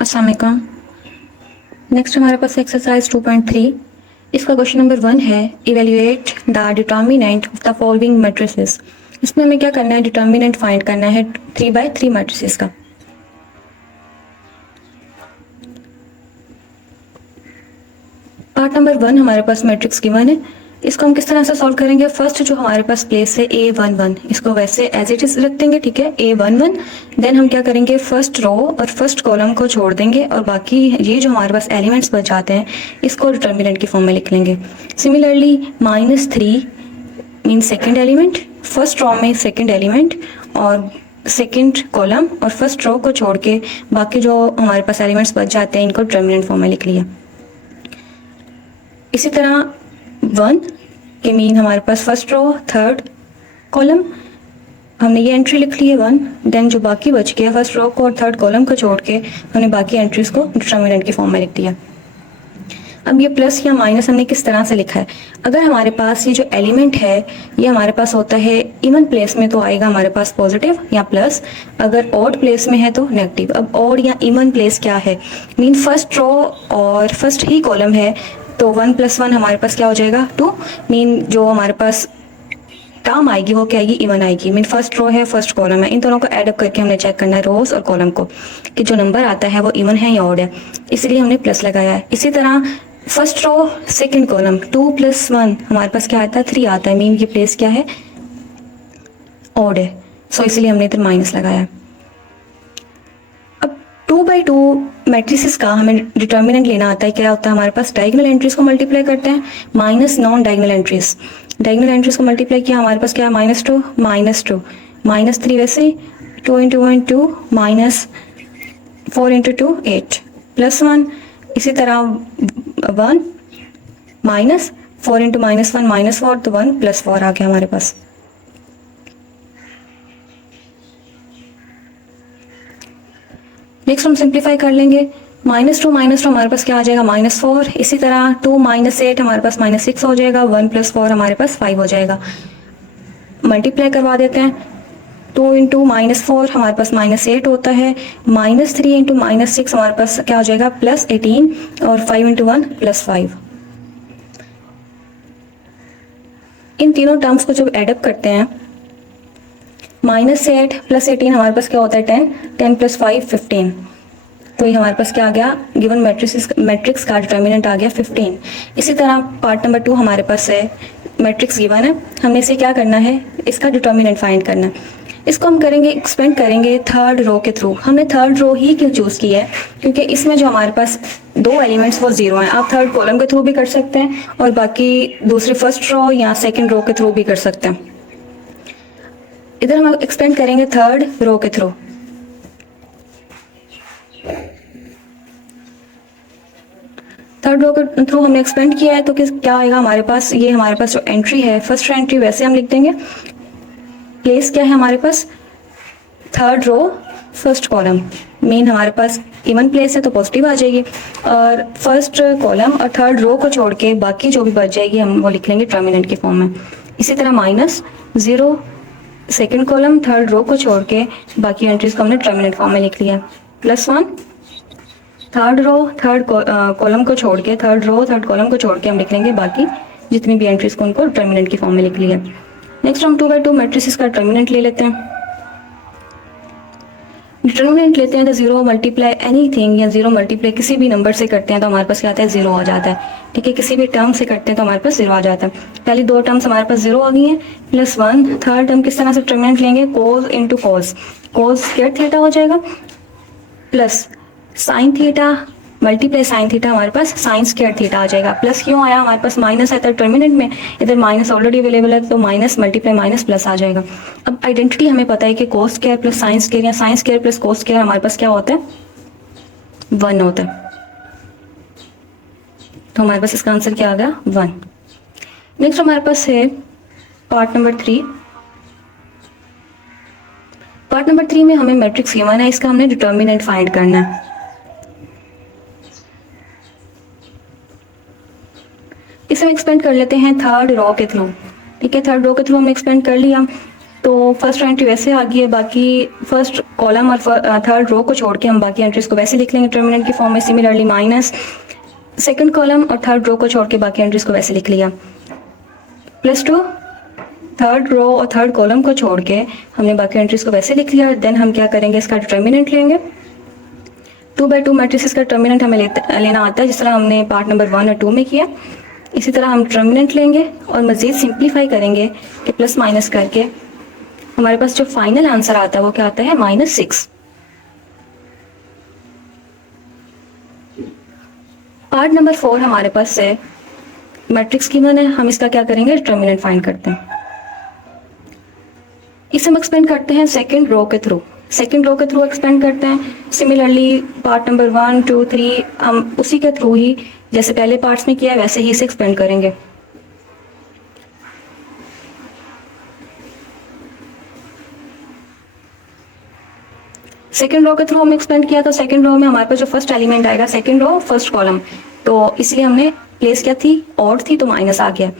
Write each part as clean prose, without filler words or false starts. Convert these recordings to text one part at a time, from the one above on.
अस्सलाम वालेकुम। नेक्स्ट हमारे पास एक्सरसाइज 2.3। इसका क्वेश्चन नंबर 1 है evaluate the determinant of the following matrices. इसमें हमें क्या करना है, डिटर्मिनेंट फाइंड करना है 3/3 मैट्रिसेस का। पार्ट नंबर 1 हमारे पास मैट्रिक्स गिवन है। इसको हम किस तरह से सॉल्व करेंगे, फर्स्ट जो हमारे पास प्लेस है A11, इसको वैसे एज इट इज रख देंगे, ठीक है, A11। देन हम क्या करेंगे, फर्स्ट रो और फर्स्ट कॉलम को छोड़ देंगे और बाकी ये जो हमारे पास एलिमेंट्स बच जाते हैं इसको डिटर्मिनेंट की फॉर्म में लिख लेंगे। Similarly -3 mean second element, first row में सेकेंड एलिमेंट और सेकेंड कॉलम और फर्स्ट रो को छोड़ के बाकी जो हमारे पास एलिमेंट्स बच जाते हैं इनको डिटर्मिनेंट फॉर्म में लिख लिया। इसी तरह 1 के मीन हमारे पास फर्स्ट रो थर्ड कॉलम, हमने ये एंट्री लिख ली है 1। देन जो बाकी बच गया फर्स्ट रो को और थर्ड कॉलम को छोड़ के हमने बाकी एंट्रीज को डिटर्मिनेंट की फॉर्म में लिख दिया। अब ये प्लस या माइनस हमने किस तरह से लिखा है, अगर हमारे पास ये जो एलिमेंट है ये हमारे पास होता है इवन प्लेस में तो आएगा हमारे पास पॉजिटिव या प्लस, अगर ऑड प्लेस में है तो नेगेटिव। अब ऑड या इवन प्लेस क्या है, मीन फर्स्ट रो और फर्स्ट ही कॉलम है तो 1 + 1 हमारे पास क्या हो जाएगा 2। मीन जो हमारे पास टर्म आएगी वो क्या आएगी, इवन आएगी। मीन फर्स्ट रो है फर्स्ट कॉलम है, इन दोनों को ऐड अप करके हमने चेक करना है रोज और कॉलम को कि जो नंबर आता है वो इवन है या ऑड है, इसलिए हमने प्लस लगाया है। इसी तरह फर्स्ट रो सेकंड कॉलम 2 + 1 हमारे पास क्या आता है 3 आता है, मीन ये प्लेस क्या है ऑड है, सो इसलिए हमने इधर माइनस लगाया है। अब 2/2 मैट्रिसेस का हमें डिटर्मिनेंट लेना आता है, क्या होता है हमारे पास डायगोनल एंट्रीज को मल्टीप्लाई करते हैं minus non diagonal entries. Diagonal entries को मल्टीप्लाई किया हमारे पास क्या है -2 -2 -3 वैसे 2 × 1 2 -4 × 2 8 +1। इसी तरह 1 -4 × -1 -4 तो 1 + 4 आ गया हमारे पास। नेक्स्ट हम सिंप्लीफाई कर लेंगे, -2 हमारे पास क्या आ जाएगा -4। इसी तरह 2 -8 हमारे पास -6 हो जाएगा, 1 + 4 हमारे पास 5 हो जाएगा। मल्टीप्लाई करवा देते हैं, 2 × -4 हमारे पास -8 होता है, -3 × -6 हमारे पास क्या हो जाएगा +18 और 5 × 1 +5। इन तीनों टर्म्स को जब एडअप करते हैं -8 + 18 हमारे पास क्या होता है 10 + 5 15, तो ये हमारे पास क्या आ गया, गिवन मैट्रिक्स का डिटर्मिनेंट आ गया 15। इसी तरह पार्ट नंबर 2 हमारे पास है, मैट्रिक्स गिवन है, हमने इसे क्या करना है, इसका डिटर्मिनेंट फाइंड करना है। इसको हम करेंगे एक्सपेंड करेंगे थर्ड रो के थ्रू। हमने थर्ड रो ही क्यों चूज़ की है, क्योंकि इसमें जो हमारे पास 2 एलिमेंट्स वो 0 हैं। आप थर्ड कॉलम के थ्रू भी कर सकते हैं और बाकी दूसरे फर्स्ट रो या सेकेंड रो के थ्रू भी कर सकते हैं। इधर हम एक्सपेंड करेंगे थर्ड रो के थ्रू। थर्ड रो के थ्रू हमने एक्सपेंड किया है तो क्या आएगा हमारे पास, ये हमारे पास जो एंट्री है फर्स्ट एंट्री वैसे हम लिख देंगे, प्लेस क्या है हमारे पास third row first column, mean हमारे पास इवन प्लेस है तो पॉजिटिव आ जाएगी, और फर्स्ट कॉलम और थर्ड रो को छोड़ के बाकी जो भी बच जाएगी हम वो लिख लेंगे डिटर्मिनेंट के फॉर्म में। इसी तरह -0 सेकेंड कॉलम थर्ड रो को छोड़ के बाकी एंट्रीज को हमने डिटर्मिनेंट फॉर्म में लिख लिया, +1 थर्ड रो थर्ड कॉलम को छोड़ के थर्ड रो थर्ड कॉलम को छोड़ के हम लिख लेंगे बाकी जितनी भी एंट्रीज को उनको डिटर्मिनेंट की फॉर्म में लिख लिया। नेक्स्ट हम 2/2 मैट्रिसेस का डिटर्मिनेंट ले लेते हैं। डिटर्मिनेंट लेते हैं तो 0 मल्टीप्लाई एनीथिंग या 0 मल्टीप्लाई किसी भी नंबर से करते हैं तो हमारे पास क्या आता है 0 आ जाता है, ठीक है। किसी भी टर्म से करते हैं तो हमारे पास 0 आ जाता है। पहली 2 टर्म्स हमारे पास 0 आ गई हैं, +1। थर्ड टर्म किस तरह से डिटर्मिनेंट लेंगे, cos × cos, cos square theta हो जाएगा plus sine theta multiply sine theta हमारे पास साइन स्क्वायर थीटा आ जाएगा। प्लस क्यों आया, हमारे पास माइनस है तो डिटर्मिनेंट में, इधर माइनस ऑलरेडी अवेलेबल है तो माइनस मल्टीप्लाई माइनस प्लस आ जाएगा। अब आइडेंटिटी हमें पता है कि cos square plus sine square या sine square plus cos square हमारे पास क्या होता है 1 होता है, तो हमारे पास इसका आंसर क्या आ गया 1। नेक्स्ट हमारे पास है पार्ट नंबर 3। पार्ट नंबर 3 में हमें मैट्रिक्स गिवन है, इसका हमने डिटर्मिनेंट फाइंड करना है। इसे हम एक्सपेंड कर लेते हैं थर्ड रो के थ्रू, ठीक है। थर्ड रो के थ्रू हमने एक्सपेंड कर लिया तो फर्स्ट एंट्री वैसे आ गई है, बाकी फर्स्ट कॉलम और थर्ड रो को छोड़ के हम बाकी एंट्रीज को वैसे लिख लेंगे डिटर्मिनेंट की फॉर्म में। सिमिलरली माइनस सेकंड कॉलम और थर्ड रो को छोड़ के बाकी एंट्रीज को वैसे लिख लिया, प्लस टू थर्ड रो और थर्ड कॉलम को छोड़ के हमने बाकी एंट्रीज को वैसे लिख लिया। देन हम क्या करेंगे, इसका डिटर्मिनेंट लेंगे। 2/2 मैट्रिक्स का डिटर्मिनेंट हमें लेना आता है, जिस तरह हमने पार्ट नंबर 1 और 2 में किया। इसी तरह हम डिटर्मिनेंट लेंगे और मज़ीद सिंप्लीफाई करेंगे कि प्लस माइनस करके हमारे पास जो फाइनल आंसर आता है वो क्या आता है, -6। पार्ट नंबर 4 हमारे पास से मैट्रिक्स गिवन है, हम इसका क्या करेंगे, डिटर्मिनेंट फाइंड करते हैं। इसे हम एक्सपेंड करते हैं सेकंड रो के थ्रू, एक्सपेंड करते हैं। सिमिलरली पार्ट नंबर 1, 2, 3 हम उसी के थ्रू ही जैसे पहले पार्ट्स में किया है वैसे ही इसे एक्सपेंड करेंगे। सेकंड रो के थ्रू हमने एक्सपेंड किया, तो सेकंड रो में हमारे पास जो फर्स्ट एलिमेंट आएगा, सेकंड रो फर्स्ट कॉलम, तो इसलिए हमने प्लेस क्या थी, ऑड थी, तो माइनस आ गया।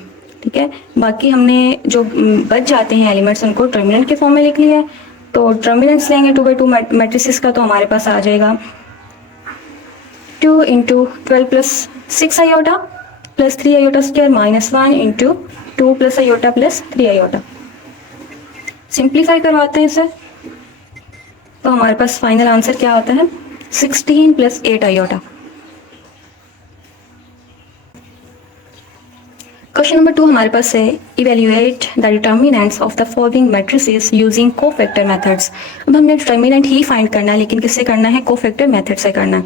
ठीक है, बाकी हमने जो बच जाते हैं एलिमेंट्स उनको डिटर्मिनेंट के फॉर्म में लिख लिया है। तो डिटर्मिनेंट्स लेंगे 2/2 मैट्रिसेस का, तो हमारे पास आ जाएगा 2 × 12 + 6 iota + 3 iota square -1 × 2 + iota + 3 iota. Simplify करवाते हैं इसे, तो हमारे पास फाइनल आंसर क्या आता है, 16 + 8 आयोटा। क्वेश्चन नंबर 2 हमारे पास है, evaluate the determinants of the following matrices using cofactor methods. अब हमने डिटर्मिनेंट ही फाइंड करना है, लेकिन किससे करना है, कोफैक्टर मेथड से करना है।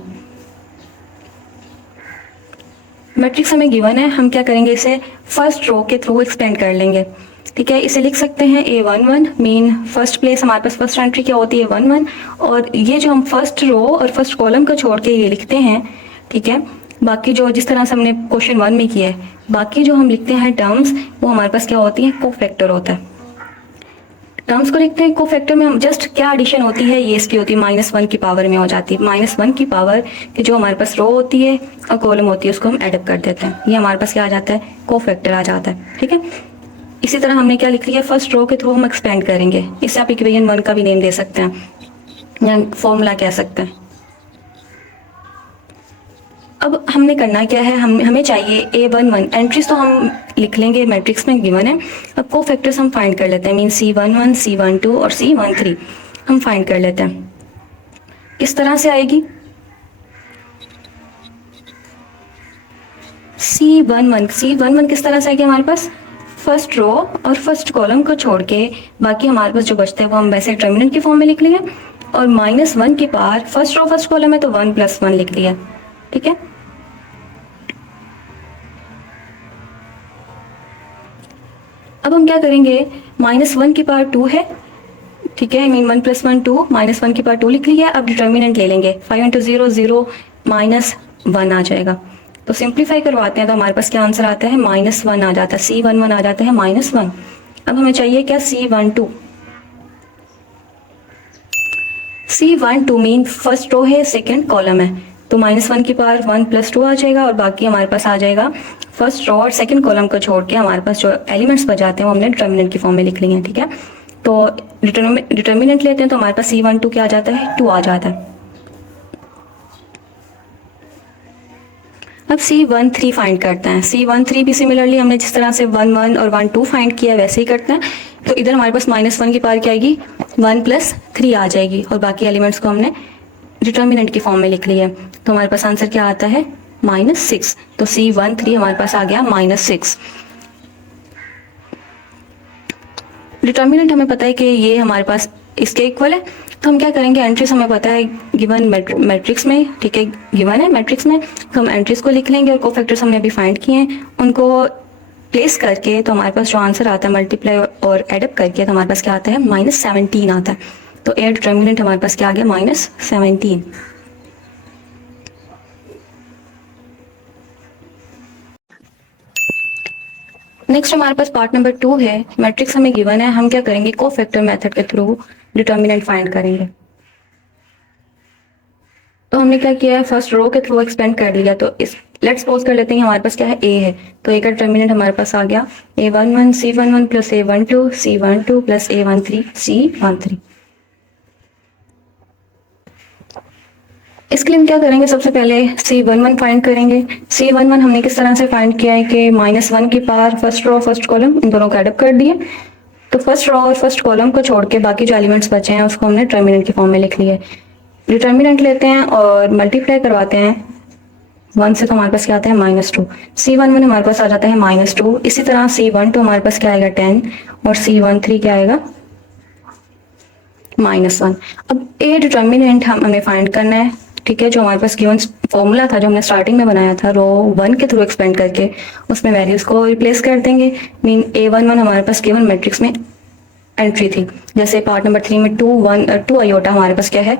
मैट्रिक्स हमें गिवन है, हम क्या करेंगे, इसे फर्स्ट रो के थ्रू एक्सपेंड कर लेंगे। ठीक है, इसे लिख सकते हैं A11 मीन फर्स्ट प्लेस, हमारे पास फर्स्ट एंट्री क्या होती है 1 1, और ये जो हम फर्स्ट रो और फर्स्ट कॉलम को छोड़ के ये लिखते हैं। ठीक है, बाकी जो जिस तरह से हमने क्वेश्चन 1 में किया है, बाकी जो हम लिखते हैं टर्म्स वो हमारे पास क्या होती है, कोफैक्टर होता है। टर्म्स को लिखते हैं कोफैक्टर में, हम जस्ट क्या एडिशन होती है, ये इसकी होती है -1 की पावर में हो जाती है। -1 की पावर कि जो हमारे पास रो होती है और कॉलम होती है उसको हम एडअप कर देते हैं, ये हमारे पास क्या आ जाता है, कोफैक्टर आ जाता है। ठीक है, इसी तरह हमने क्या लिख लिया, फर्स्ट रो के थ्रू हम एक्सपेंड करेंगे। इसे आप इक्वेशन 1 का भी नेम दे सकते हैं या फॉर्मूला कह सकते हैं। अब हमने करना क्या है, हमें चाहिए A11 एंट्रीज, तो हम लिख लेंगे, मैट्रिक्स में गिवन है। अब कोफैक्टर्स हम फाइंड कर लेते हैं, मीन C11, C12 और C13 हम फाइंड कर लेते हैं। किस तरह से आएगी, C11 किस तरह से आएगी हमारे पास, फर्स्ट रो और फर्स्ट कॉलम को छोड़ के बाकी हमारे पास जो बचता है वो हम वैसे डिटर्मिनेंट की फॉर्म में लिख लेंगे, और -1 की power first row first column है तो 1 + 1 लिख दिया। ठीक है, अब हम क्या करेंगे, -1 की पावर 2 है। ठीक है, मीन 1 + 1 2, -1 की पावर 2 लिख लिया। अब डिटर्मिनेंट ले लेंगे, 5 × 0 0 -1 आ जाएगा। तो सिंप्लीफाई करवाते हैं तो हमारे पास क्या आंसर आता है, -1 आ जाता है, C11 आ जाता है -1। अब हमें चाहिए क्या, C12 मीन फर्स्ट रो है सेकंड कॉलम है, तो -1 की पावर 1 + 2 आ जाएगा, और बाकी हमारे पास आ जाएगा फर्स्ट रो और सेकंड कॉलम को छोड़ के हमारे पास जो एलिमेंट्स बचाते हैं वो हमने डिटर्मिनेंट की फॉर्म में लिख लिए हैं। ठीक है, तो डिटर्मिनेंट लेते हैं तो हमारे पास C12 क्या आ जाता है, 2 आ जाता है। अब C13 फाइंड करते हैं। C13 भी सिमिलरली हमने जिस तरह से 1 1 और 1 2 फाइंड किया वैसे ही करते हैं। तो इधर हमारे पास -1 की पावर क्या आएगी, 1 + 3 आ जाएगी, और बाकी एलिमेंट्स को हमने डिटर्मिनेंट की फॉर्म में लिख लिया है। तो हमारे पास आंसर क्या आता है, -6। तो C13 हमारे पास आ गया -6। डिटर्मिनेंट हमें पता है कि ये हमारे पास इसके इक्वल है, तो हम क्या करेंगे, एंट्रीज हमें पता है गिवन मैट्रिक्स में। ठीक है, गिवन है मैट्रिक्स में, तो हम एंट्रीज को लिख लेंगे, और कोफैक्टर्स हमने अभी फाइंड किए हैं उनको प्लेस करके तो हमारे पास जो आंसर आता है मल्टीप्लाई और एडअप करके तो हमारे पास क्या आता है, -17 आता है। तो ए डिटर्मिनेंट हमारे पास क्या आ गया, -17। नेक्स्ट हमारे पास पार्ट नंबर 2 है, मैट्रिक्स हमें गिवन है, हम क्या करेंगे, कोफैक्टर मेथड के थ्रू डिटर्मिनेंट फाइंड करेंगे। तो हमने क्या किया है, फर्स्ट रो के थ्रू एक्सपेंड कर लिया, तो इस लेट्स सपोज कर लेते हैं हमारे पास क्या है, ए है, तो ए का डिटर्मिनेंट हमारे पास आ गया A11 C11 plus A12 C12 plus A13 C13। इसके लिए हम क्या करेंगे, सबसे पहले C11 फाइंड करेंगे। C11 हमने किस तरह से फाइंड किया है कि -1 की power first row first column इन दोनों को एड अप कर दिए, तो फर्स्ट रो और फर्स्ट कॉलम को छोड़ के बाकी जो एलिमेंट्स बचे हैं उसको हमने डिटर्मिनेंट की फॉर्म में लिख लिया है। डिटर्मिनेंट लेते हैं और मल्टीप्लाई करवाते हैं 1 से, तो हमारे पास क्या आता है -2। C11 हमारे पास आ जाता है -2। इसी तरह C12 हमारे पास क्या आएगा 10 और C13 क्या आएगा -1। अब ए डिटर्मिनेंट हमें फाइंड करना है, ठीक है, जो हमारे पास गिवन फॉर्मूला था जो हमने स्टार्टिंग में बनाया था रो 1 के थ्रू एक्सपेंड करके, उसमें वैल्यूज को रिप्लेस कर देंगे। मीन A11 हमारे पास गिवन मैट्रिक्स में एंट्री थी, जैसे पार्ट नंबर 3 में 2 आयोटा हमारे पास क्या है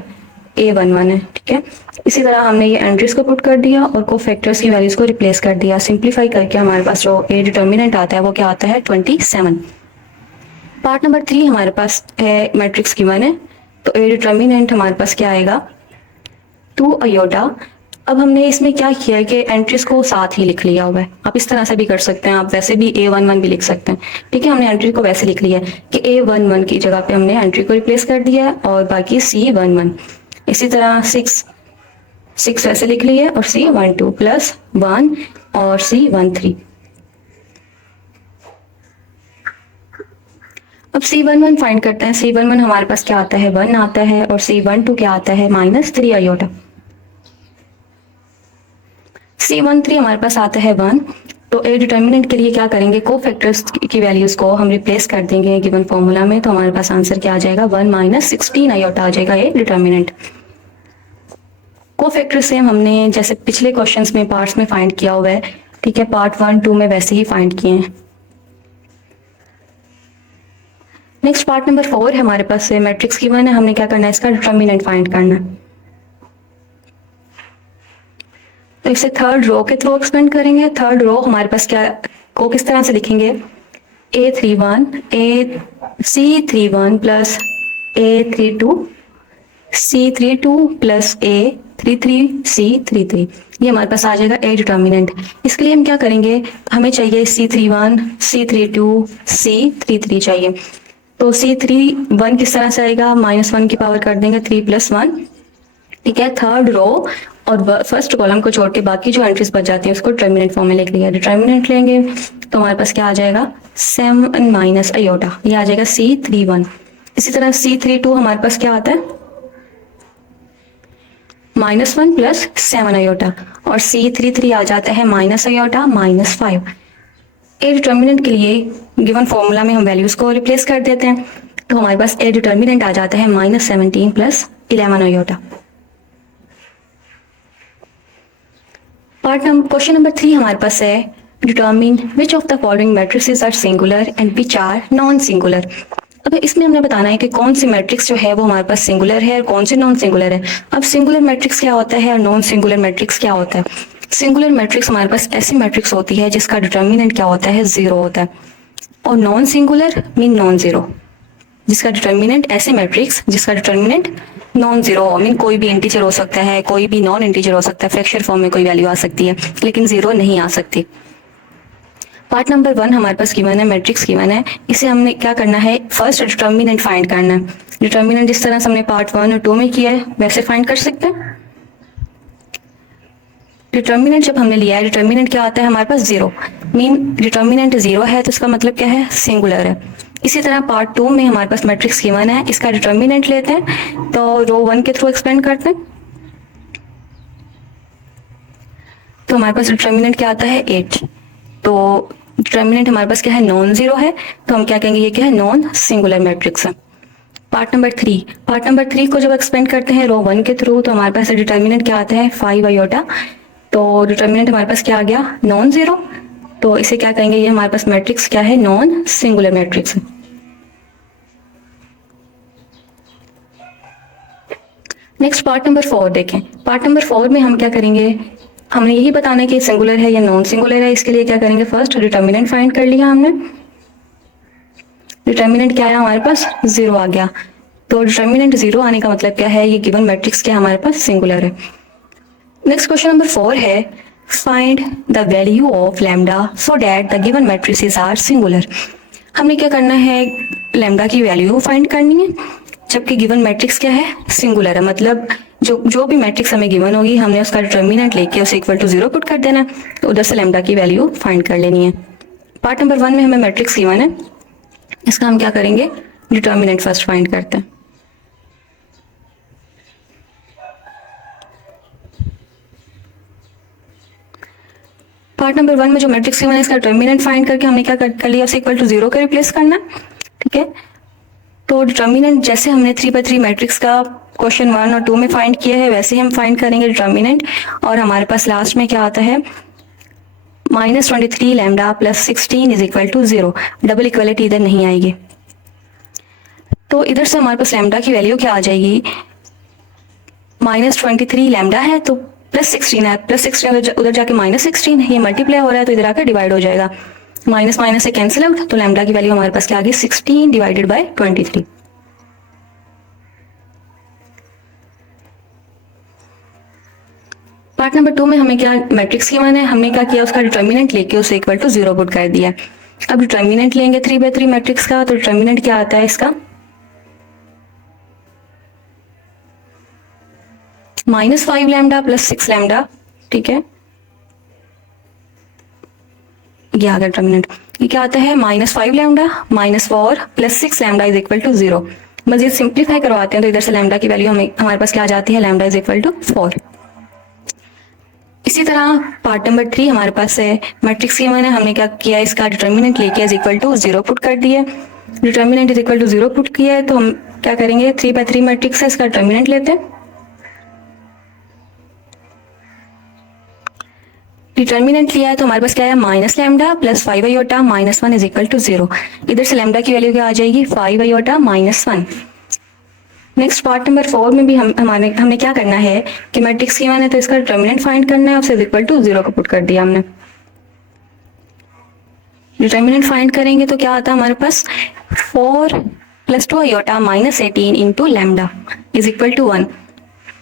A11 है, ठीक है। इसी तरह हमने ये एंट्रीज को पुट कर दिया और कोफैक्टर्स की वैल्यूज को रिप्लेस कर दिया। सिंप्लीफाई करके हमारे पास जो ए डिटर्मिनेंट आता है वो क्या आता है 27। पार्ट नंबर 3 हमारे पास है मैट्रिक्स गिवन है, तो ए डिटर्मिनेंट हमारे पास क्या आएगा 2 आयोटा। अब हमने इसमें क्या किया है कि एंट्रीज को साथ ही लिख लिया हुआ है। आप इस तरह से भी कर सकते हैं, आप वैसे भी A11 भी लिख सकते हैं, ठीक है। हमने एंट्री को वैसे लिख लिया है कि A11 की जगह पे हमने एंट्री को रिप्लेस कर दिया है और बाकी C11। इसी तरह 6 वैसे लिख लिया है और C12 प्लस 1 और C13। अब C11 फाइंड करते हैं। C11 हमारे पास क्या आता है 1 आता है और C12 क्या आता है -3 आयोटा। C13 हमारे पास आता है 1, तो ए डिटर्मिनेंट के लिए क्या करेंगे, कोफैक्टर्स की वैल्यूज को हम रिप्लेस कर देंगे गिवन फॉर्मूला में, तो हमारे पास आंसर क्या आ जाएगा 1 - 16 आयोटा आ जाएगा ए डिटर्मिनेंट। कोफैक्टर से हमने जैसे पिछले क्वेश्चंस में पार्ट्स में फाइंड किया हुआ है, ठीक है, पार्ट 1 2 में वैसे ही फाइंड किए हैं। नेक्स्ट पार्ट नंबर 4 है हमारे पास मैट्रिक्स गिवन है, हमने क्या करना है इसका डिटर्मिनेंट फाइंड करना है। तो इसे थर्ड रो के थ्रू एक्सपेंड करेंगे। थर्ड रो हमारे पास क्या को किस तरह से लिखेंगे, C31 plus A32 C32 plus A33 C33, ये हमारे पास आ जाएगा ए डिटर्मिनेंट। इसके लिए हम क्या करेंगे, हमें चाहिए C31 C32 C33 चाहिए, तो C31 किस तरह से आएगा, -1 की पावर कर देंगे 3 + 1, ठीक है। थर्ड रो और फर्स्ट कॉलम को छोड़ के बाकी जो एंट्रीज बच जाती है उसको डिटर्मिनेंट फॉर्म में लिख लिया। डिटर्मिनेंट लेंगे तो हमारे पास क्या आ जाएगा 7 - आयोटा, ये आ जाएगा C31। इसी तरह C32 हमारे पास क्या आता है -1 प्लस 7 आयोटा, और C33 आ जाता है - आयोटा -5। ए डिटर्मिनेंट के लिए गिवन फॉर्मूला में हम वैल्यूज को रिप्लेस कर देते हैं, तो हमारे पास ए डिटर्मिनेंट आ जाता है -17 प्लस 11 आयोटा। क्वेश्चन नंबर 3 हमारे पास है determine which of the following matrices are singular and which are non singular. अब इसमें हमने बताना है कि कौन सी मैट्रिक्स जो है वो हमारे पास सिंगुलर है और कौन सी नॉन सिंगुलर है। अब सिंगुलर मैट्रिक्स क्या होता है और नॉन सिंगुलर मैट्रिक्स क्या होता है। सिंगुलर मैट्रिक्स हमारे पास ऐसी मैट्रिक्स होती है जिसका डिटर्मिनेंट क्या होता है 0 होता है, और non singular mean non zero, जिसका डिटर्मिनेंट ऐसे मैट्रिक्स जिसका डिटर्मिनेंट नॉन जीरो हो, मीन कोई भी इंटीजर हो सकता है, कोई भी नॉन इंटीजर हो सकता है, फ्रैक्शन फॉर्म में कोई वैल्यू आ सकती है लेकिन जीरो नहीं आ सकती। पार्ट नंबर 1 हमारे पास गिवन है, मैट्रिक्स गिवन है, इसे हमने क्या करना है फर्स्ट डिटर्मिनेंट फाइंड करना है। डिटर्मिनेंट जिस तरह से हमने पार्ट 1 और 2 में किया है वैसे फाइंड कर सकते हैं। डिटर्मिनेंट जब हमने लिया है, डिटर्मिनेंट क्या आता है हमारे पास 0, मीन डिटर्मिनेंट 0 है तो इसका मतलब क्या है सिंगुलर है। इसी तरह पार्ट 2 में हमारे पास मैट्रिक्स गिवन है, इसका डिटर्मिनेंट लेते हैं तो रो 1 के थ्रू एक्सपेंड करते हैं, तो हमारे पास डिटर्मिनेंट क्या आता है 8। तो डिटर्मिनेंट हमारे पास क्या है नॉन जीरो है, तो हम क्या कहेंगे ये क्या है नॉन सिंगुलर मैट्रिक्स है। पार्ट नंबर 3 को जब एक्सपेंड करते हैं रो 1 के थ्रू तो हमारे पास डिटर्मिनेंट क्या आता है 5 आयोटा, तो डिटर्मिनेंट हमारे पास क्या आ गया नॉन जीरो, तो इसे क्या कहेंगे ये हमारे पास मैट्रिक्स क्या है नॉन सिंगुलर मैट्रिक्स है। नेक्स्ट पार्ट नंबर 4 देखें। पार्ट नंबर 4 में हम क्या करेंगे, हमने यही बताना है कि सिंगुलर है या नॉन सिंगुलर है। इसके लिए क्या करेंगे फर्स्ट डिटर्मिनेंट फाइंड कर लिया हमने, डिटर्मिनेंट क्या है हमारे पास 0 आ गया, तो डिटर्मिनेंट 0 आने का मतलब क्या है ये गिवन मैट्रिक्स क्या हमारे पास सिंगुलर है। नेक्स्ट क्वेश्चन नंबर 4 है find the value of lambda so that the given matrices are singular. हमने क्या करना है, लैम्डा की वैल्यू फाइंड करनी है, जबकि गिवन मैट्रिक्स क्या है, सिंगुलर है। मतलब जो भी मैट्रिक्स हमें गिवन होगी हमने उसका डिटर्मिनेंट लेके उसे इक्वल टू 0 पुट कर देना, तो उधर से लैम्डा की वैल्यू फाइंड कर लेनी है। पार्ट नंबर 1 में हमें मैट्रिक्स गिवन है, इसका हम क्या करेंगे, डिटर्मिनेंट फर्स्ट फाइंड करते हैं। पार्ट नंबर 1 में जो मैट्रिक्स गिवन है इसका डिटर्मिनेंट फाइंड करके हमने क्या कर लिया, उसे इक्वल टू 0 का रिप्लेस करना। ठीक है, तो डिटर्मिनेंट जैसे हमने 3x3 मैट्रिक्स का क्वेश्चन 1 और 2 में फाइंड किया है वैसे ही हम फाइंड करेंगे डिटर्मिनेंट। और हमारे पास लास्ट में क्या आता है, -23 lambda plus 16 is equal to 0। Double equality इधर नहीं आएगी, तो इधर से हमारे पास लैम्डा की वैल्यू क्या आ जाएगी, -23 लैम्डा है तो +16 है, +16 उधर जाके -16 है, ये मल्टीप्लाई हो रहा है तो इधर आकर डिवाइड हो जाएगा, माइनस माइनस से कैंसिल आउट, तो लैम्डा की वैल्यू हमारे पास क्या आ गई, 16 डिवाइडेड बाय 23। पार्ट नंबर 2 में हमें क्या मैट्रिक्स गिवन है, हमने क्या किया, उसका डिटर्मिनेंट लेके उसे इक्वल टू 0 पुट कर दिया। अब डिटर्मिनेंट लेंगे 3x3 मैट्रिक्स का, तो डिटर्मिनेंट क्या आता है इसका, -5 लैम्डा प्लस 6 लैम्डा। ठीक है, ये आ गया डिटर्मिनेंट। ये क्या आता है, -5 lambda -4 plus 6 lambda is equal to 0। मजीद सिंप्लीफाई करवाते हैं तो इधर से लैम्डा की वैल्यू हमारे पास क्या आ जाती है, लैम्डा इज इक्वल टू 4। इसी तरह पार्ट नंबर 3 हमारे पास है, मैट्रिक्स की मैंने हमने क्या किया, इसका डिटर्मिनेंट लेके इज इक्वल टू 0 पुट कर दिया। Determinant is equal to 0 put किया है तो हम क्या करेंगे, 3x3 मैट्रिक्स है, इसका डिटर्मिनेंट लेते हैं। डिटर्मिनेंट लिया है तो हमारे पास क्या है, minus lambda plus 5 iota -1 is equal to 0। इधर से लैम्डा की वैल्यू क्या आ जाएगी, 5 आयोटा -1। नेक्स्ट पार्ट नंबर 4 में भी हमने क्या करना है कि मैट्रिक्स की मैंने तो इसका डिटर्मिनेंट फाइंड करना है, उसे इक्वल टू 0 को पुट कर दिया हमने। डिटर्मिनेंट फाइंड करेंगे तो क्या आता है हमारे पास, 4 + 2 iota -18 into lambda is equal to 1।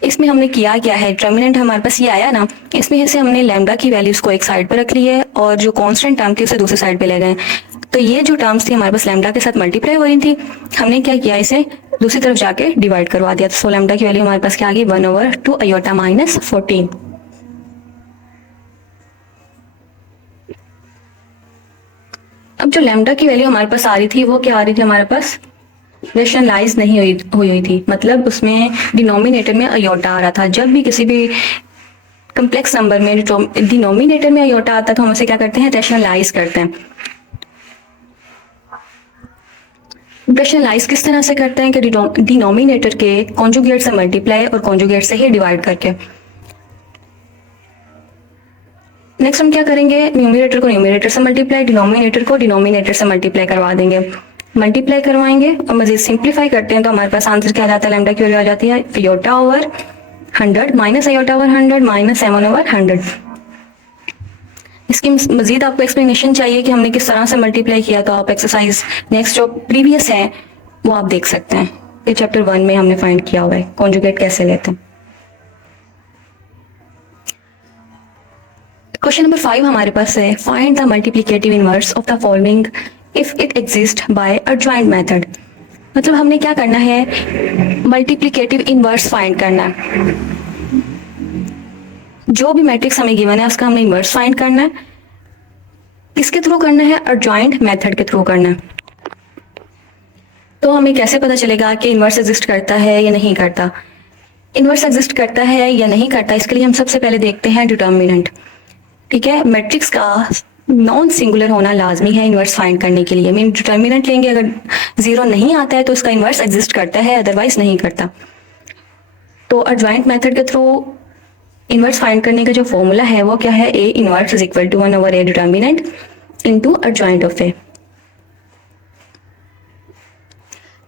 इसमें हमने किया क्या है, डिटर्मिनेंट हमारे पास ये आया ना, इसमें से हमने लैम्डा की वैल्यूज को एक साइड पर रख ली है और जो कांस्टेंट टर्म थी उसे दूसरी साइड पे ले गए। तो ये जो टर्म्स थी हमारे पास लैम्डा के साथ मल्टीप्लाई हो रही थी, हमने क्या किया, इसे दूसरी तरफ जाके डिवाइड करवा दिया। तो सो लैम्डा की वैल्यू हमारे पास क्या आ गई, 1/2 आयोटा -14। अब जो लैम्डा की वैल्यू हमारे पास आ रही थी वो क्या आ रही थी, हमारे पास रेशनलाइज नहीं हुई थी, मतलब उसमें डिनोमिनेटर में अयोटा आ रहा था। जब भी किसी भी कम्प्लेक्स नंबर में डिनोमिनेटर में अयोटा आता है तो हम उसे क्या करते हैं, रेशनलाइज करते हैं। रेशनलाइज किस तरह से करते हैं कि डिनोमिनेटर के कॉन्जुगेट से मल्टीप्लाई और कॉन्जुगेट से ही डिवाइड करके। नेक्स्ट हम क्या करेंगे, न्यूमरेटर को न्यूमरेटर से मल्टीप्लाई, डिनोमिनेटर को डिनोमिनेटर से मल्टीप्लाई करवा देंगे। मल्टीप्लाई करवाएंगे और मजीद सिंप्लीफाई करते हैं तो हमारे पास आंसर क्या आ जाता है, लैम्डा की वैल्यू आ जाती है iota over 100 minus iota over 100 minus 7 over 100। इसकी मजीद आपको एक्सप्लेनेशन चाहिए कि हमने किस तरह से मल्टीप्लाई किया, तो आप एक्सरसाइज नेक्स्ट जो प्रीवियस है वो आप देख सकते हैं। ये चैप्टर 1 में हमने फाइंड किया हुआ है कॉन्जुगेट कैसे लेते हैं। क्वेश्चन नंबर 5 हमारे पास है, find the multiplicative inverse of the following if it exist by adjoint method. मतलब हमने क्या करना है, मल्टीप्लिकेटिव इनवर्स फाइंड करना है। जो भी मैट्रिक्स हमें गिवन है उसका हमने इनवर्स फाइंड करना है। किसके थ्रू करना है, अडजॉइंट मेथड के थ्रू करना है। तो हमें कैसे पता चलेगा कि इनवर्स एग्जिस्ट करता है या नहीं करता। इनवर्स एग्जिस्ट करता है या नहीं करता, इसके लिए हम सबसे पहले देखते हैं डिटर्मिनेंट। ठीक है, मैट्रिक्स का नॉन सिंगुलर होना लाजमी है इनवर्स फाइंड करने के लिए। मीन डिटर्मिनेंट लेंगे, अगर 0 नहीं आता है तो उसका इनवर्स एग्जिस्ट करता है, अदरवाइज नहीं करता। तो अडजॉइंट मेथड के थ्रू इनवर्स फाइंड करने का जो फॉर्मूला है वो क्या है, A inverse is equal to 1/a determinant into adjoint of A.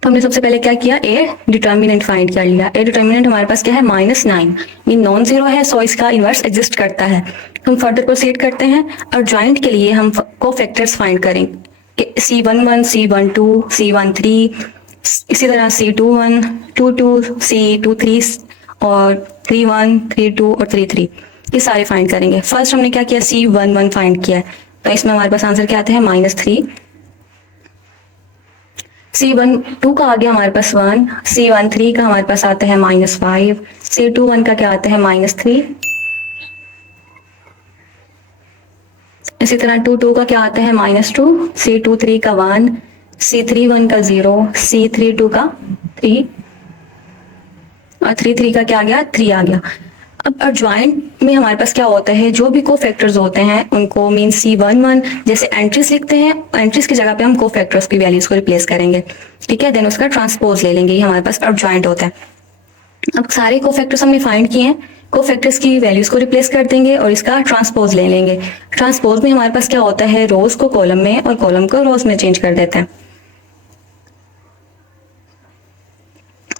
तो हमने सबसे पहले क्या किया, ए डिटर्मिनेंट फाइंड कर लिया। ए डिटर्मिनेंट हमारे पास क्या है, -9 मीन नॉन जीरो है, सो इसका इनवर्स एग्जिस्ट करता है। हम फर्दर प्रोसीड करते हैं। और जॉइंट के लिए हम कोफैक्टर्स फाइंड करेंगे, C11 C12 C13, इसी तरह C21 22 C23 और 31 32 और 33। ये सारे फाइंड करेंगे। फर्स्ट हमने क्या किया, C11 फाइंड किया है, तो इसमें हमारे पास आंसर क्या आता है -3। C12 का आ गया हमारे पास 1, C13 का हमारे पास आता है -5, C21 का क्या आता है -3, इसी तरह 22 का क्या आता है -2, C23 का 1, C31 का 0, C32 का 3 और 33 का क्या आ गया, 3 आ गया। अब एडजॉइंट में हमारे पास क्या होता है, जो भी कोफैक्टर्स होते हैं उनको मीन C11 जैसे एंट्रीज लिखते हैं, एंट्रीज की जगह पे हम कोफैक्टर्स की वैल्यूज को रिप्लेस करेंगे, ठीक है। देन उसका ट्रांसपोज ले लेंगे, ये हमारे पास एडजॉइंट होता है। अब सारे कोफैक्टर्स हमने फाइंड किए हैं, कोफैक्टर्स की वैल्यूज को रिप्लेस कर देंगे और इसका ट्रांसपोज ले लेंगे। ट्रांसपोज में हमारे पास क्या होता है, रोज को कॉलम में और कॉलम को रोज में चेंज कर देते हैं।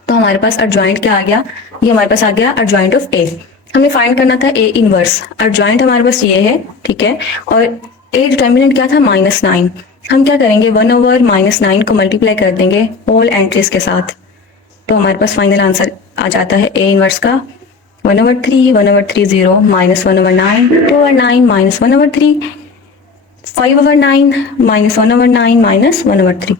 तो हमारे पास एडजॉइंट क्या आ गया, ये हमारे पास आ गया एडजॉइंट ऑफ ए। हमें फाइंड करना था ए इनवर्स, एडजॉइंट हमारे पास ये है, ठीक है। और ए डिटर्मिनेंट क्या था, -9। हम क्या करेंगे, 1/-9 को मल्टीप्लाई कर देंगे ऑल एंट्रीज के साथ, तो हमारे पास फाइनल आंसर आ जाता है ए इनवर्स का 1/3, 1/3 0, -1/9, 2/9, -1/3, 5/9, -1/9, -1/3।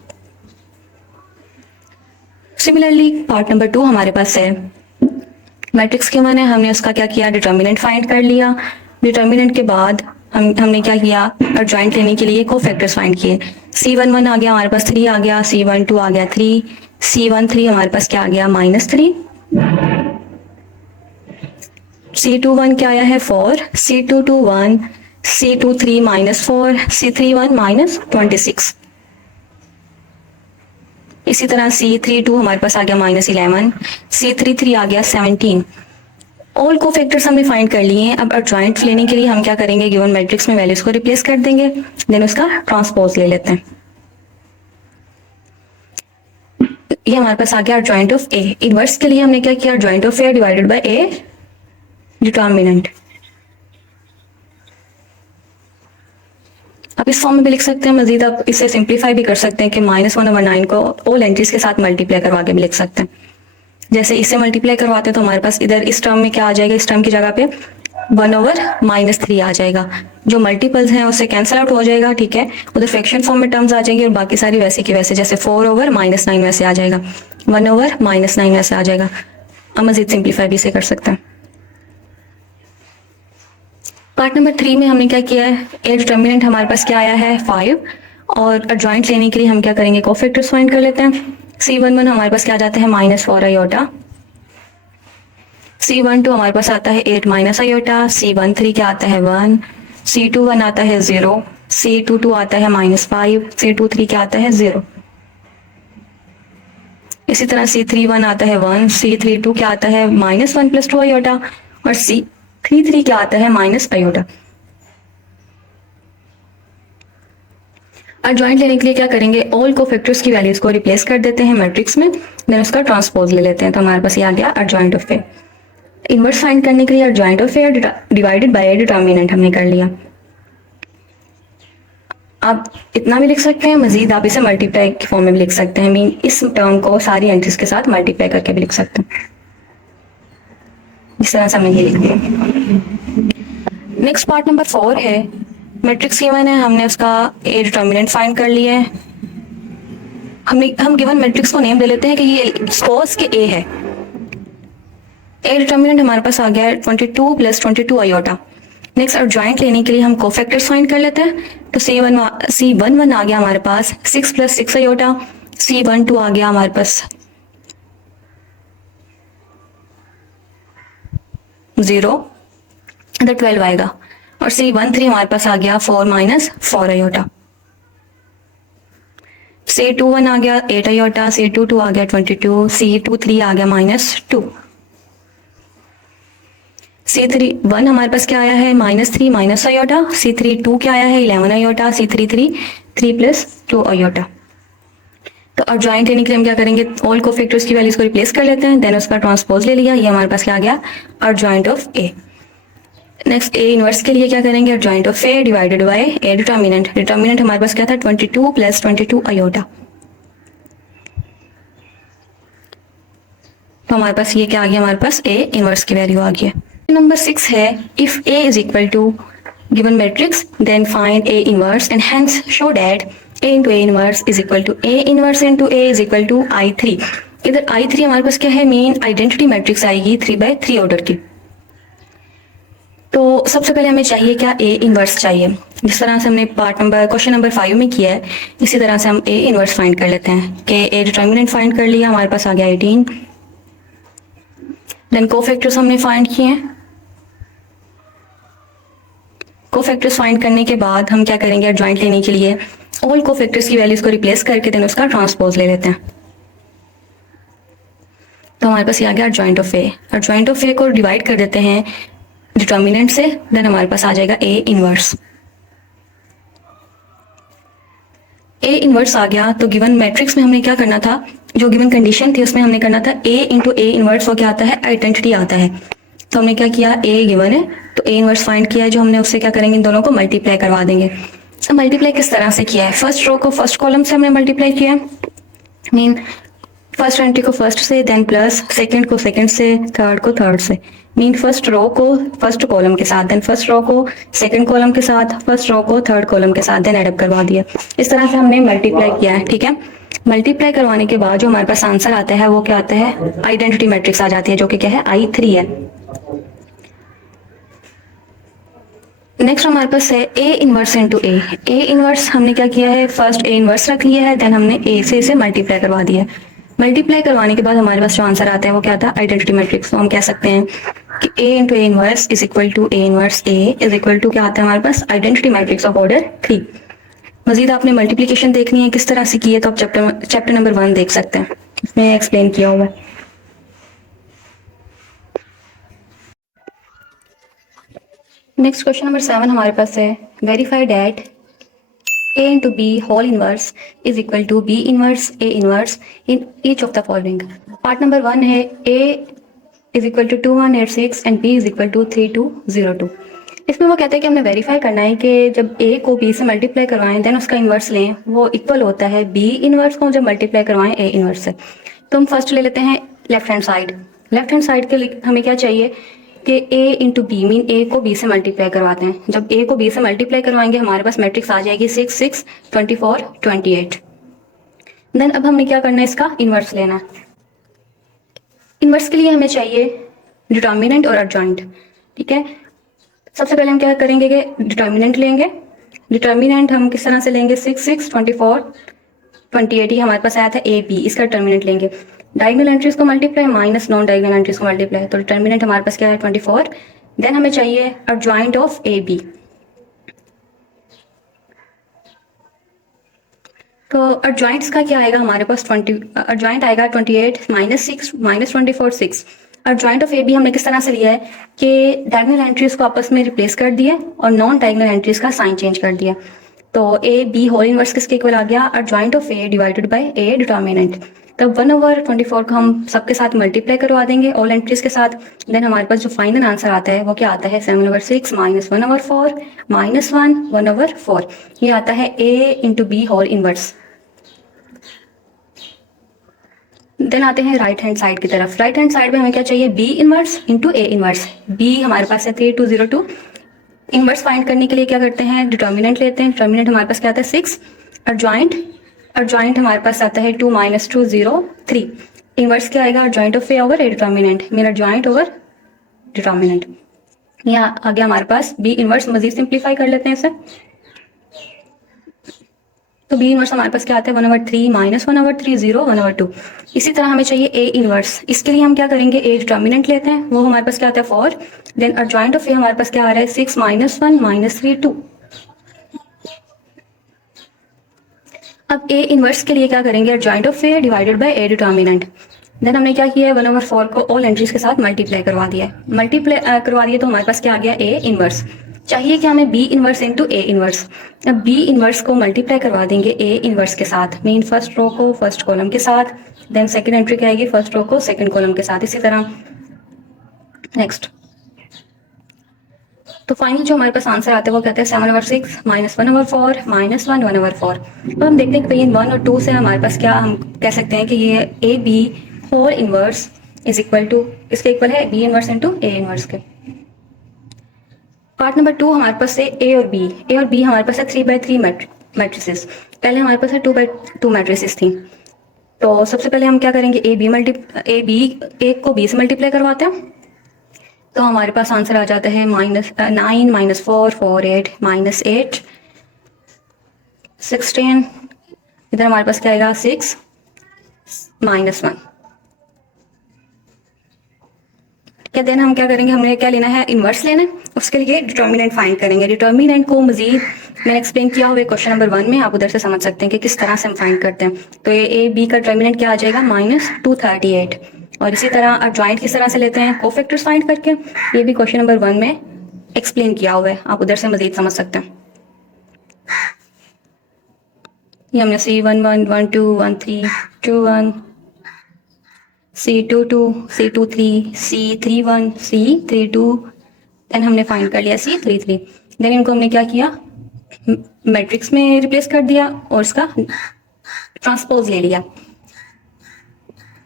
सिमिलरली पार्ट नंबर 2 हमारे पास है, मैट्रिक्स के मैंने हमने उसका क्या किया, डिटर्मिनेंट फाइंड कर लिया। डिटर्मिनेंट के बाद हमने क्या किया, एडजॉइंट लेने के लिए कोफैक्टर्स फाइंड किए। C11 आ गया हमारे पास 3 आ गया, C12 आ गया 3, C13 हमारे पास क्या आ गया -3, C21 क्या आया है 4, C22 1, C23 -4, C31 -26। इसी तरह C32 हमारे पास आ गया -11, C33 आ गया 17। ऑल कोफैक्टर्स हमने फाइंड कर लिए हैं। अब एडजॉइंट लेने के लिए हम क्या करेंगे, गिवन मैट्रिक्स में वैल्यूज को रिप्लेस कर देंगे, देन उसका ट्रांसपोज ले लेते हैं। ये हमारे पास आ गया एडजॉइंट ऑफ ए। इनवर्स के लिए हमने क्या किया, adjoint of A divided by A determinant. आप इस फॉर्म में भी लिख सकते हैं, मजीद आप इसे सिंप्लीफाई भी कर सकते हैं कि -1/9 को ऑल एंट्रीज के साथ मल्टीप्लाई करवा के भी लिख सकते हैं। जैसे इसे मल्टीप्लाई करवाते हैं तो हमारे पास इधर इस टर्म में क्या आ जाएगा, इस टर्म की जगह पे 1/-3 आ जाएगा, जो मल्टीपल्स हैं उससे कैंसिल आउट हो जाएगा, ठीक है। उधर फ्रैक्शन फॉर्म में टर्म्स आ जाएंगे और बाकी सारी वैसे की वैसे, जैसे 4/-9 वैसे आ जाएगा, 1/-9 वैसे आ जाएगा। हम मजीद सिंप्लीफाई भी इसे कर सकते हैं। पार्ट नंबर 3 में हमने क्या किया है, ए डिटर्मिनेंट हमारे पास क्या आया है 5, और एडजॉइंट लेने के लिए हम क्या करेंगे, कोफैक्टर्स फाइंड कर लेते हैं। C11 हमारे पास क्या जाता है -4 आयोटा, C12 हमारे पास आता है 8 आयोटा, C13 क्या आता है 1, C21 आता है 0, C22 आता है -5, C23 क्या आता है 0। इसी तरह C31 आता है 1, C32 क्या आता है -1 + 2 आयोटा, और C33 क्या आता है -1 आयोटा। एडजॉइंट लेने के लिए क्या करेंगे, ऑल कोफैक्टर्स की वैल्यूज को रिप्लेस कर देते हैं मैट्रिक्स में, देन उसका ट्रांसपोज ले लेते हैं, तो हमारे पास ये आ गया adjoint of A. Inverse find करने के लिए adjoint of A divided bye determinant हमने कर लिया। आप इतना भी लिख सकते हैं, मजीद आप इसे मल्टीप्लाई के फॉर्म में भी लिख सकते हैं, मीन इस टर्म को सारी एंट्रीज के साथ मल्टीप्लाई करके भी लिख सकते हैं, इस तरह से हमने ये लिख दिया। नेक्स्ट पार्ट नंबर 4 है, मैट्रिक्स गिवन है, हमने उसका ए डिटर्मिनेंट फाइंड कर लिया है। हम गिवन मैट्रिक्स को नेम दे लेते हैं कि ये सपोज के ए है। ए डिटर्मिनेंट हमारे पास आ गया है 22 + 22 आयोटा। नेक्स्ट एडजॉइंट लेने के लिए हम कोफैक्टर्स फाइंड कर लेते हैं, तो C11 आ गया हमारे पास 6 + 6 आयोटा, C12 आ गया हमारे पास 0, इधर 12 आएगा, और C13 हमारे पास आ गया 4 - 4 आयोटा, C21 आ गया 8 आयोटा, C22 आ गया 22, C23 आ गया -2, C31 हमारे पास क्या आया है -3 आयोटा, C32 क्या आया है 11 आयोटा, C33 3 + 2 आयोटा। तो एडजॉइंट लेने के लिए हम क्या करेंगे, ऑल कोफैक्टर्स की वैल्यूज को रिप्लेस कर लेते हैं, देन उसका ट्रांसपोज ले लिया, ये हमारे पास क्या आ गया adjoint of A. Next A inverse के लिए क्या करेंगे, adjoint of A divided by A determinant. Determinant हमारे पास क्या था 22 + 22 आयोटा, तो हमारे पास ये क्या आ गया, हमारे पास ए इनवर्स की वैल्यू आ गई है। नंबर 6 है, if A is equal to given matrix then find A inverse and hence show that A into A inverse is equal to A inverse into A is equal to I3। इधर I3 हमारे पास क्या है, main identity matrix आएगी 3/3 order की। तो सबसे पहले हमें चाहिए क्या, ए इनवर्स चाहिए। जिस तरह से हमने क्वेश्चन नंबर 5 में किया है, इसी तरह से हम ए इनवर्स फाइंड कर लेते हैं कि ए डिटर्मिनेंट फाइंड कर लिया, हमारे पास आ गया 18। देन कोफैक्टर्स हमने फाइंड किए हैं। कोफैक्टर्स फाइंड करने के बाद हम क्या करेंगे, एडजॉइंट लेने के लिए ऑल कोफैक्टर्स की वैल्यूज को रिप्लेस करके देन उसका ट्रांसपोज ले लेते हैं। तो हमारे पास ये आ गया adjoint of A. Adjoint of A को डिवाइड कर देते हैं डिटर्मिनेंट से, देन हमारे पास आ जाएगा ए इनवर्स। ए इनवर्स आ गया तो गिवन मैट्रिक्स में हमने क्या करना था, जो गिवन कंडीशन थी उसमें हमने करना था ए इंटू ए इनवर्स, वो क्या आता है, आइडेंटिटी आता है। तो हमने क्या किया, ए गिवन है तो ए इनवर्स फाइंड किया है, जो हमने उससे क्या करेंगे, इन दोनों को मल्टीप्लाई करवा देंगे। अब मल्टीप्लाई किस तरह से किया है, फर्स्ट रो को फर्स्ट कॉलम से हमने मल्टीप्लाई किया, मीन फर्स्ट एंट्री को फर्स्ट से, देन प्लस सेकंड को सेकंड से, थर्ड को थर्ड से, मीन फर्स्ट रो को फर्स्ट कॉलम के साथ, देन फर्स्ट रो को सेकंड कॉलम के साथ, फर्स्ट रो को थर्ड कॉलम के साथ, देन एडअप करवा दिया। इस तरह से हमने मल्टीप्लाई किया है, ठीक है। मल्टीप्लाई करवाने के बाद जो हमारे पास आंसर आता है वो क्या आता है, आइडेंटिटी मैट्रिक्स आ जाती है, जो कि क्या है, I3 है। नेक्स्ट हमारे पास है A inverse into A. A inverse हमने क्या किया है, फर्स्ट ए इनवर्स रख लिया है, देन हमने ए से इसे मल्टीप्लाई करवा दिया है। मल्टीप्लाई करवाने के बाद हमारे पास जो आंसर आता है वो क्या आता है, आइडेंटिटी मैट्रिक्स। तो हम कह सकते हैं कि A into A inverse is equal to A inverse A is equal to क्या आता है हमारे पास, आइडेंटिटी मैट्रिक्स ऑफ ऑर्डर 3। मजीद आपने मल्टीप्लिकेशन देखनी है किस तरह से की है, तो आप चैप्टर नंबर 1 देख सकते हैं, इसमें एक्सप्लेन किया हुआ है। नेक्स्ट क्वेश्चन नंबर 7 हमारे पास है, verify that A into B whole inverse is equal to B inverse A inverse in each of the following। Part number 1 है, A is equal to 2186 and B is equal to 3202। इसमें वो कहते हैं कि हमने वेरीफाई करना है कि जब A को B से मल्टीप्लाई करवाएं देन उसका इन्वर्स लें, वो इक्वल होता है B इन्वर्स को जब मल्टीप्लाई करवाएं A इन्वर्स से। तो हम फर्स्ट ले लेते हैं left hand side. Left hand side के लिए हमें क्या चाहिए कि A into B, mean A को B से मल्टीप्लाई करवाते हैं। जब A को B से मल्टीप्लाई करवाएंगे हमारे पास मैट्रिक्स आ जाएगी 6 6 24 28। देन अब हमने क्या करना है, इसका इन्वर्स लेना है। इन्वर्स के लिए हमें चाहिए डिटर्मिनेंट और एडजॉइंट, ठीक है। सबसे पहले हम क्या करेंगे कि डिटर्मिनेंट लेंगे। डिटर्मिनेंट हम किस तरह से लेंगे, 6 6 24 28 ही हमारे पास आया था ए बी, इसका डिटर्मिनेंट लेंगे। डायगोनल एंट्रीज को multiply minus non diagonal entries को मल्टीप्लाई, तो डिटर्मिनेंट हमारे पास क्या है 24। देन हमें चाहिए एडजॉइंट ऑफ ए बी। तो एडजॉइंट्स का क्या आएगा हमारे पास, एडजॉइंट आएगा 28 minus 6 minus 24 6। Adjoint of A B हमने किस तरह से लिया है कि डायगोनल एंट्रीज को आपस में रिप्लेस कर दिया और नॉन डायगोनल एंट्रीज का साइन चेंज कर दिया। तो ए बी होल इनवर्स किसके इक्वल आ गया, adjoint of A divided by A determinant. तब 1/24 को हम सबके साथ मल्टीप्लाई करवा देंगे ऑल एंट्रीज के साथ। देन हमारे पास जो फाइनल आंसर आता है वो क्या आता है, 7/6 माइनस 1/4 माइनस 1 1/4। ये आता है A into B whole inverse. Then आते हैं राइट हैंड साइड की तरफ। राइट हैंड साइड में हमें क्या चाहिए, B inverse into A inverse. B हमारे पास है 3202। इनवर्स फाइंड करने के लिए क्या करते हैं, डिटर्मिनेंट लेते हैं। डिटर्मिनेंट हमारे पास क्या आता है 6। एडजॉइंट हमारे पास आता है 2 माइनस 2 0 3। इनवर्स क्या आएगा, adjoint of A over A determinant, मेरा एडजॉइंट ओवर डिटर्मिनेंट। यहाँ आ गया हमारे पास बी इनवर्स। मजीद सिंप्लीफाई कर लेते हैं इसे। तो बी इनवर्स हमारे पास क्या आता है 1/3 माइनस 1/3 0 1/2। इसी तरह हमें चाहिए ए इनवर्स। इसके लिए हम क्या करेंगे, ए डिटर्मिनेंट लेते हैं, वो हमारे पास क्या आता है 4। देन एडजॉइंट ऑफ ए हमारे पास क्या आ रहा है 6 माइनस 1 माइनस 3 2। अब ए इनवर्स के लिए क्या करेंगे, adjoint of A divided by A determinant. Then हमने क्या किया है 1/4 को ऑल एंट्रीज के साथ मल्टीप्लाई करवा दिया है। मल्टीप्लाई करवा दिया तो हमारे पास क्या आ गया, ए इनवर्स। चाहिए कि हमें B inverse into A inverse. अब बी इनवर्स को मल्टीप्लाई करवा देंगे ए इनवर्स के साथ, मीन फर्स्ट रो को फर्स्ट कॉलम के साथ, देन सेकंड एंट्री क्या आएगी, फर्स्ट रो को सेकंड कॉलम के साथ। इसी तरह नेक्स्ट। तो फाइनल जो हमारे पास आंसर आता है वो कहते हैं 7/6 माइनस 1/4 माइनस 1 1/4। तो हम देखते हैं कि 1 और 2 से हमारे पास क्या हम कह सकते हैं कि ये A B whole inverse is equal to, इसके इक्वल है B inverse into A inverse के। पार्ट नंबर 2 हमारे पास है ए और बी। ए और बी हमारे पास है 3x3 मैट्रिसेस। पहले हमारे पास है 2x2 मैट्रिसेस थी। तो सबसे पहले हम क्या करेंगे, ए बी एक को बी से मल्टीप्लाई करवाते हैं। तो हमारे पास आंसर आ जाता है -9 -4 4 8 -8 16। इधर हमारे पास क्या आएगा 6 -1। क्या देन हम क्या करेंगे, हमने क्या लेना है, इन्वर्स लेना है। उसके लिए डिटर्मिनेंट फाइंड करेंगे। डिटर्मिनेंट को मजीद मैंने एक्सप्लेन किया हुआ है क्वेश्चन नंबर 1 में, आप उधर से समझ सकते हैं कि किस तरह से हम फाइंड करते हैं। तो ये ए बी का डिटर्मिनेंट क्या आ जाएगा -238। और इसी तरह एडजॉइंट किस तरह से लेते हैं, कोफैक्टर्स फाइंड करके। ये भी क्वेश्चन नंबर 1 में एक्सप्लेन किया हुआ है, आप उधर से मजीद समझ सकते हैं। ये हमने C11 12 13 21 C22 C23 C31 C32 then हमने फाइंड कर लिया C33। देन इनको हमने क्या किया, मैट्रिक्स में रिप्लेस कर दिया और इसका ट्रांसपोज ले लिया।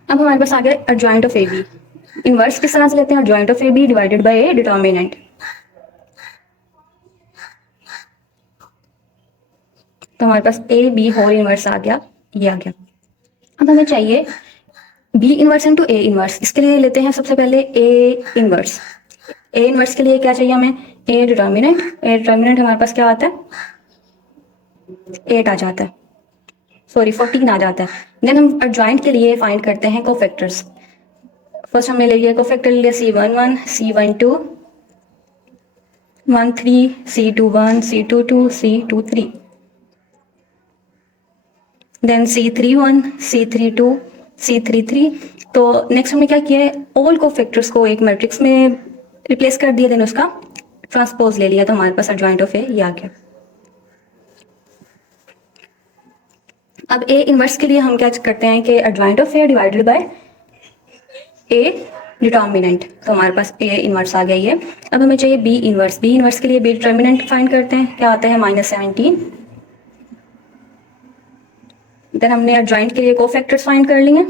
अब हमारे पास आ गया adjoint of A B. Inverse किस तरह से लेते हैं, adjoint of A B divided by A determinant. तो हमारे पास ए बी होल इनवर्स आ गया, ये आ गया। अब हमें चाहिए B inverse into A inverse. इसके लिए लेते हैं सबसे पहले ए इनवर्स। ए इनवर्स के लिए क्या चाहिए हमें, ए डिटर्मिनेंट। ए डिटर्मिनेंट हमारे पास क्या आता है 8 आ जाता है, सॉरी 14 आ जाता है। देन हम एडजॉइंट के लिए फाइंड करते हैं कोफैक्टर्स। फर्स्ट हमने ले लिया कोफैक्टर, ले लिया C11 C12 13 C21 C22 C23 then C31 C32 C33। तो नेक्स्ट हमने क्या किया है, ऑल कोफैक्टर्स को एक मैट्रिक्स में रिप्लेस कर दिया, देन उसका ट्रांसपोज ले लिया। तो हमारे पास एडजॉइंट ऑफ ए ये आ गया। अब ए इनवर्स के लिए हम क्या करते हैं कि adjoint of A divided by A determinant. तो हमारे पास ए इनवर्स आ गया ये। अब हमें चाहिए बी इनवर्स। बी इनवर्स के लिए बी डिटर्मिनेंट फाइंड करते हैं, क्या आता है -17। देन हमने एडजॉइंट के लिए कोफैक्टर्स फाइंड कर लिए।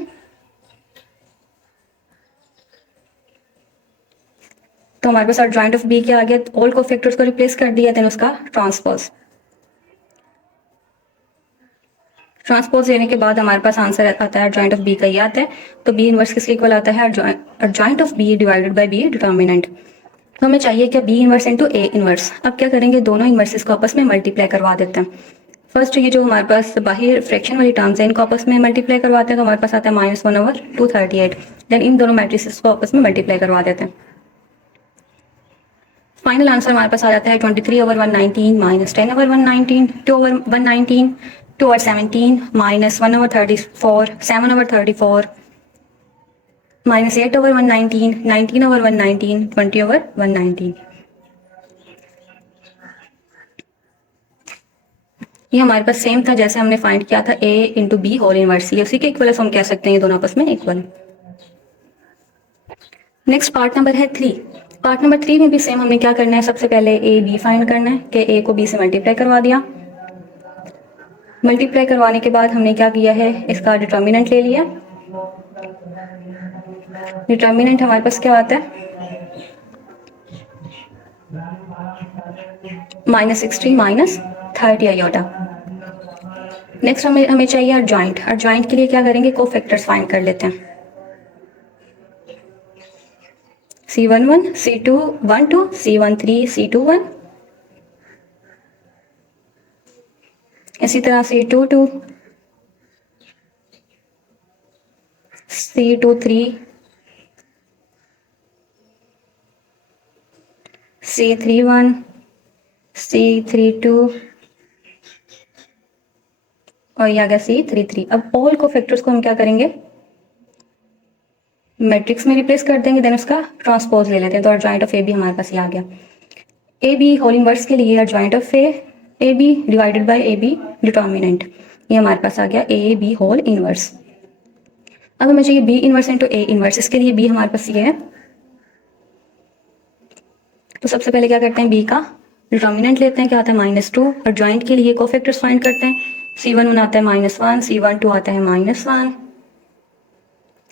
तो हमारे पास एडजॉइंट ऑफ बी क्या आ गया, ऑल कोफैक्टर्स को रिप्लेस कर दिया, देन उसका ट्रांसपोज। ट्रांसपोज लेने के बाद हमारे पास आंसर आता है एडजॉइंट ऑफ बी का ये आता है। तो बी इनवर्स किसके इक्वल आता है, adjoint of B divided by B determinant. तो हमें चाहिए क्या, B inverse into A inverse. अब क्या करेंगे, दोनों इनवर्सेस को आपस में मल्टीप्लाई करवा देते हैं। फर्स्ट ये जो हमारे पास बाहर फ्रैक्शन वाली टर्म्स है इनको आपस में मल्टीप्लाई करवाते हैं। तो हमारे पास आता है -1/238। देन इन दोनों मैट्रिसेस को आपस में मल्टीप्लाई करवा देते हैं। फाइनल आंसर हमारे पास आ जाता है 23/119 -10/119 2/119 2/17 -1/34 7/34 -8/119 19/119 20/119। ये हमारे पास सेम था जैसे हमने फाइंड किया था ए इंटू बी होल इनवर्स, ये उसी के इक्वल हम कह सकते हैं, ये दोनों आपस में इक्वल। नेक्स्ट पार्ट नंबर है 3। पार्ट नंबर 3 में भी सेम हमें क्या करना है, सबसे पहले ए बी फाइंड करना है कि ए को बी से मल्टीप्लाई करवा दिया। मल्टीप्लाई करवाने के बाद हमने क्या किया है, इसका डिटर्मिनेंट ले लिया। डिटर्मिनेंट हमारे पास क्या आता है -60 -30 आयोटा। नेक्स्ट हमें चाहिए एडजॉइंट। एडजॉइंट के लिए क्या करेंगे, कोफैक्टर्स फाइंड कर लेते हैं। C11 C12 C13 C21 इसी तरह C22 C23 C31 C32 और ये आ गया C33। अब ऑल कोफैक्टर्स को हम क्या करेंगे, मैट्रिक्स में रिप्लेस कर देंगे, देन उसका ट्रांसपोज ले लेते हैं। तो एडजॉइंट ऑफ ए बी हमारे पास ये आ गया। ए बी होल इनवर्स के लिए adjoint of A B divided by A B determinant, ये हमारे पास आ गया ए बी होल इनवर्स। अब हमें चाहिए B inverse into A inverse. इसके लिए बी हमारे पास ये है। तो सबसे पहले क्या करते हैं, बी का डिटर्मिनेंट लेते हैं, क्या आता है -2। एडजॉइंट के लिए कोफैक्टर्स फाइंड करते हैं। C11 आता है -1 C12 आता है -1।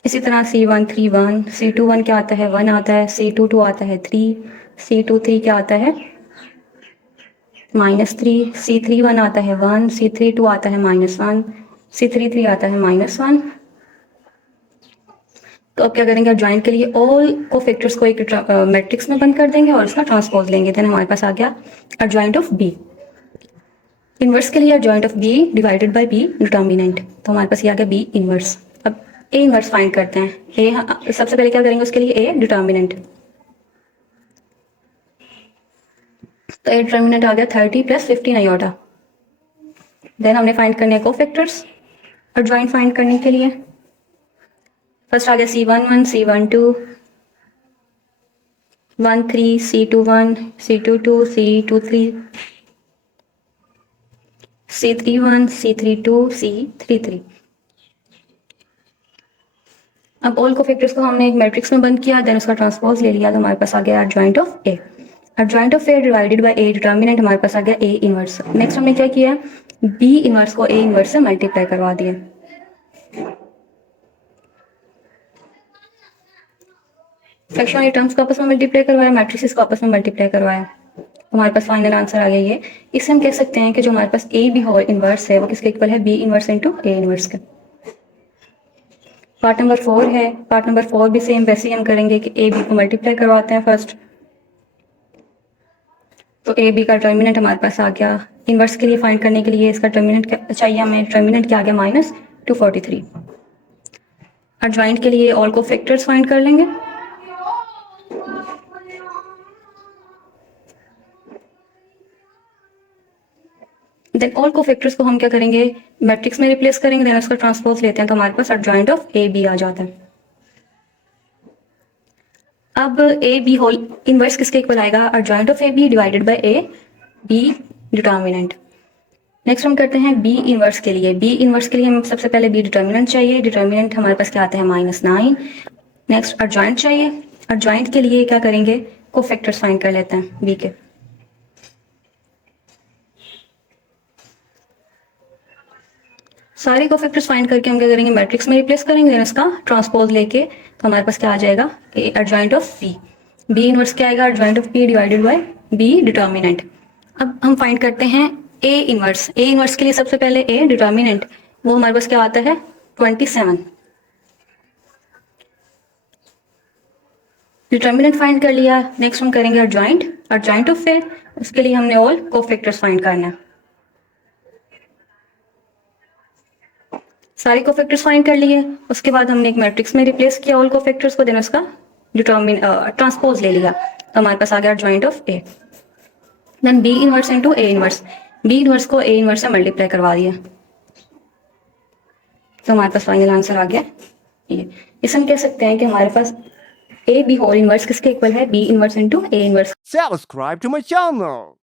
इसी तरह C13 1 C21 क्या आता है 1 आता है, C22 आता है 3 C23 क्या आता है -3, C3 1 आता है 1, C3 2 आता है -1, C3 3 आता है -1। तो अब क्या करेंगे, अब ज्वाइंट के लिए ऑल को फैक्टर्स को एक मैट्रिक्स में बंद कर देंगे और इसका ट्रांसपोज लेंगे। देन हमारे पास आ गया एडजॉइंट ऑफ बी। इनवर्स के लिए adjoint of B divided by B determinant, तो हमारे पास ये आ गया बी इनवर्स। अब ए इनवर्स फाइंड करते हैं। ए सबसे पहले क्या करेंगे, उसके लिए ए डिटर्मिनेंट, तो ए डिटर्मिनेंट आ गया 30 + 15 आयोटा। देन हमने फाइंड करने को फैक्टर्स एडजॉइंट फाइंड करने के लिए। फर्स्ट आ गया C11 C12 13 C21 C22 C23 C31 C32 C33। अब ऑल को फैक्टर्स को हमने एक मैट्रिक्स में बंद किया, देन उसका ट्रांसपोज ले लिया, तो हमारे पास आ गया adjoint of A. Adjoint of A divided by A determinant, हमारे पास आ गया ए इनवर्स। नेक्स्ट हमने क्या किया, बी इनवर्स को ए इनवर्स से मल्टीप्लाई करवा दिया। फ्रैक्शनल टर्म्स को आपस में मल्टीप्लाई करवाया, मैट्रिसेस को आपस में मल्टीप्लाई करवाया, हमारे पास फाइनल आंसर आ गया ये। इससे हम कह सकते हैं कि जो हमारे पास ए बी होल इनवर्स है वो किसके इक्वल है, B inverse into A inverse के। पार्ट नंबर 4 है, पार्ट नंबर 4 भी सेम वैसे ही हम करेंगे कि ए बी को मल्टीप्लाई करवाते हैं फर्स्ट, तो ए बी का डिटर्मिनेंट हमारे पास आ गया। इनवर्स के लिए फाइंड करने के लिए इसका डिटर्मिनेंट चाहिए हमें, डिटर्मिनेंट क्या आ गया -243। एडजॉइंट के लिए ऑल को फैक्टर्स फाइंड कर लेंगे। देन ऑल को फैक्टर्स को हम क्या करेंगे, मैट्रिक्स में रिप्लेस करेंगे, देन उसका ट्रांसपोज लेते हैं, तो हमारे पास एडजॉइंट ऑफ ए बी आ जाता है। अब ए बी होल इनवर्स किसके इक्वल आएगा, adjoint of A B divided by A B determinant. Next हम करते हैं बी इनवर्स के लिए। बी इनवर्स के लिए हम सबसे पहले बी डिटर्मिनेंट चाहिए, डिटर्मिनेंट हमारे पास क्या आता है -9। नेक्स्ट एडजॉइंट चाहिए, एडजॉइंट के लिए क्या करेंगे, को फैक्टर्स फाइंड कर लेते हैं बी के। सारे को फैक्टर्स फाइंड करके हम क्या करेंगे, मैट्रिक्स में रिप्लेस करेंगे, इसका ट्रांसपोज लेके, तो हमारे पास क्या आ जाएगा, adjoint of B. B inverse क्या आएगा, adjoint of B divided by B determinant. अब हम फाइंड करते हैं ए इनवर्स। ए इनवर्स के लिए सबसे पहले ए डिटर्मिनेंट, वो हमारे पास क्या आता है 27। डिटर्मिनेंट फाइंड कर लिया, नेक्स्ट हम करेंगे एडजॉइंट, एडजॉइंट ऑफ ए, उसके लिए हमने ऑल को फैक्टर्स फाइंड करना है। सारे को फैक्टर्स फाइंड कर लिए, उसके बाद हमने एक मैट्रिक्स में रिप्लेस किया ऑल को फैक्टर्स को, देन उसका ट्रांसपोज ले लिया, तो हमारे पास आ गया adjoint of A. Then B inverse into A inverse, B inverse को ए इनवर्स से मल्टीप्लाई करवा दिया, तो हमारे पास फाइनल आंसर आ गया ये। इसे हम कह सकते हैं कि हमारे पास ए बी होल इनवर्स किसके इक्वल है, B inverse into A inverse. Subscribe to my channel.